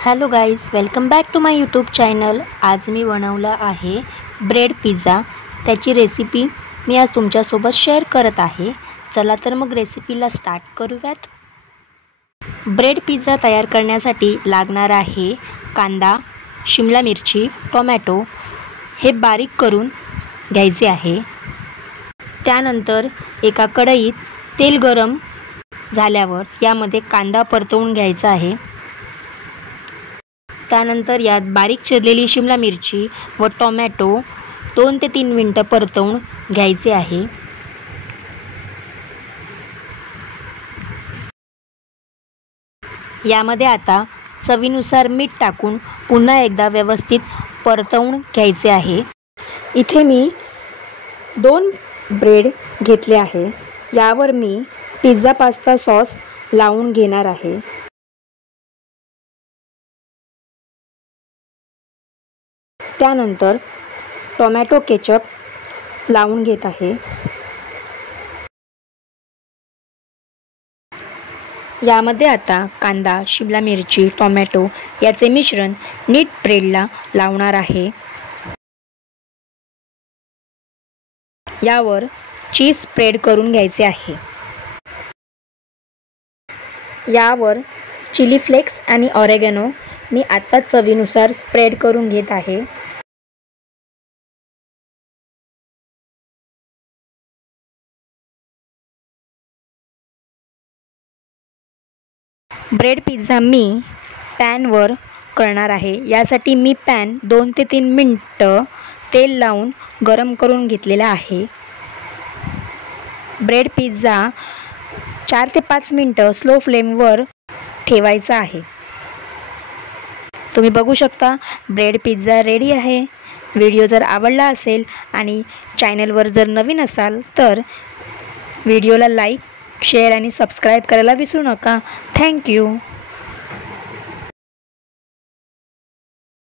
Hello guys, welcome back to my YouTube channel. आज मी बनवला आहे ब्रेड पिझ्झा। त्याची रेसिपी मी आज तुमच्यासोबत शेअर करत आहे। चला तर मग रेसिपीला स्टार्ट करूयात। ब्रेड पिझ्झा तयार करण्यासाठी लागणार आहे कांदा, शिमला मिरची, टोमॅटो हे बारीक करून घ्यायचे आहे। त्यानंतर एका कढईत तेल गरम झाल्यावर यामध्ये कांदा परतवून घ्यायचा आहे। त्यानंतर यात बारीक चिरलेली शिमला मिरची व टोमॅटो 2 ते 3 मिनिटे परतवून घ्यायचे आहे। यामध्ये आता चवीनुसार मीठ टाकून पुन्हा एकदा व्यवस्थित परतवून घ्यायचे आहे। इथे मी 2 ब्रेड घेतले आहे। यावर मी पिझ्झा पास्ता सॉस लावून घेणार आहे। त्यानंतर टोमॅटो केचप लावून घेत आहे। यामध्ये आता कांदा, शिमला मिरची, टोमॅटो याचे मिश्रण नीट ब्रेडला लावणार आहे। यावर चीज स्प्रेड करून घ्यायचे आहे। यावर चिली फ्लेक्स आणि ऑरेगॅनो मी आता चवीनुसार स्प्रेड करून घेत आहे। ब्रेड पिझ्झा मी पॅनवर करणार आहे। यासाठी मी पॅन 2 ते 3 मिनिटं तेल लावून गरम करून घेतलेला आहे। ब्रेड पिझ्झा 4 ते 5 मिनिटं स्लो फ्लेमवर ठेवायचा आहे। तुम्ही बघू शकता ब्रेड पिझ्झा रेडी आहे। व्हिडिओ जर आवडला असेल आणि चॅनलवर जर नवीन असाल तर व्हिडिओला लाईक, शेअर आणि सबस्क्राईब करायला विसरू नका। Thank you.